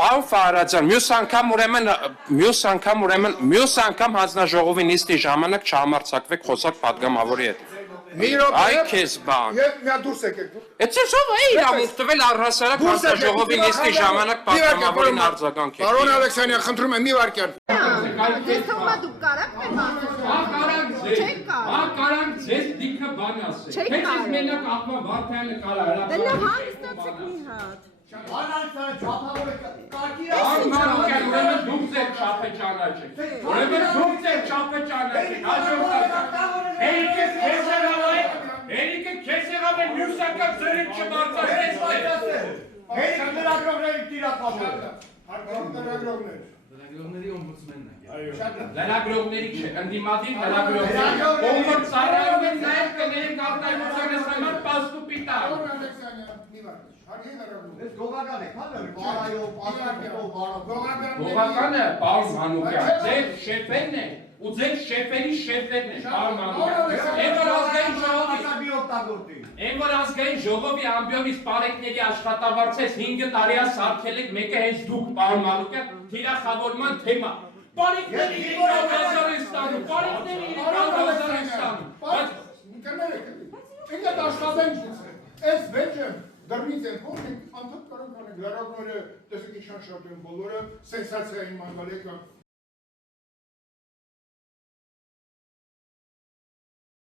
Պարոն Ֆարադյան, մյուս անգամ հանձնաժողովի նիստի ժամանակ չհամարձակվեք խոսակ պատգամավորի հետ։ Այ քեզ բան։ Եվ մի հատ դուրս եկեք դուք։ Էցես ով է իրավունք տվել առհասարակ հանձնաժողովի նիստի ժամանակ պատգամավորին արձագանքեք։ Պարոն Ալեքսանյան, խնդրում եմ մի վարքյան։ Ձեզ թողա դուք կարաք մեր Կարանք ձեզ դիքը բան ասել։ Թե ձեզ մենակ աղվա Վարդյանը կարա Դե լավ հանգստացեք մի հատ։ Ուրեմն դուք ձեր չափը ճանաչեք։ Ուրեմն դուք ձեր չափը ճանաչեք։ Հերիկը քեզ եղավ է մյուս անգամ ձերին չբարձրացրեց։ Հերիկը լրագրողների տիրապավոր։ Լրագրողներ։ Լրագրողների օմբուդսմենն է։ Լրագրողների չէ, ընդդիմադիր լրագրողներ։ Ովը ծառայում են նաև կներեք արտահայտության համար պաստուպի տակ։ Ես գողական եք, հա՞ բարայով, պաստուպով, Գողականը, պարոն Մանուկյան, ձեր շեֆերն է, ու ձեր շեֆերի շեֆերն է, պարոն Մանուկյան։ Են որ ազգային ժողովի ամբիոնից պարեկների աշխատավարձես 5 տարի սարքել եք, մեկը հենց դուք, պարոն Մանուկյան, թիրախավորման թեմա։ Պարեկների 5,000 են ստանում, պարեկների 5,000 են ստանում։ Կներեք, ինքը աշխատենք ես վեճը դրնից են փոխենք, անդոտ կարող կանեք լրագրողները տեսեք ինչան շատ են բոլորը սենսացիա իմանալ եկան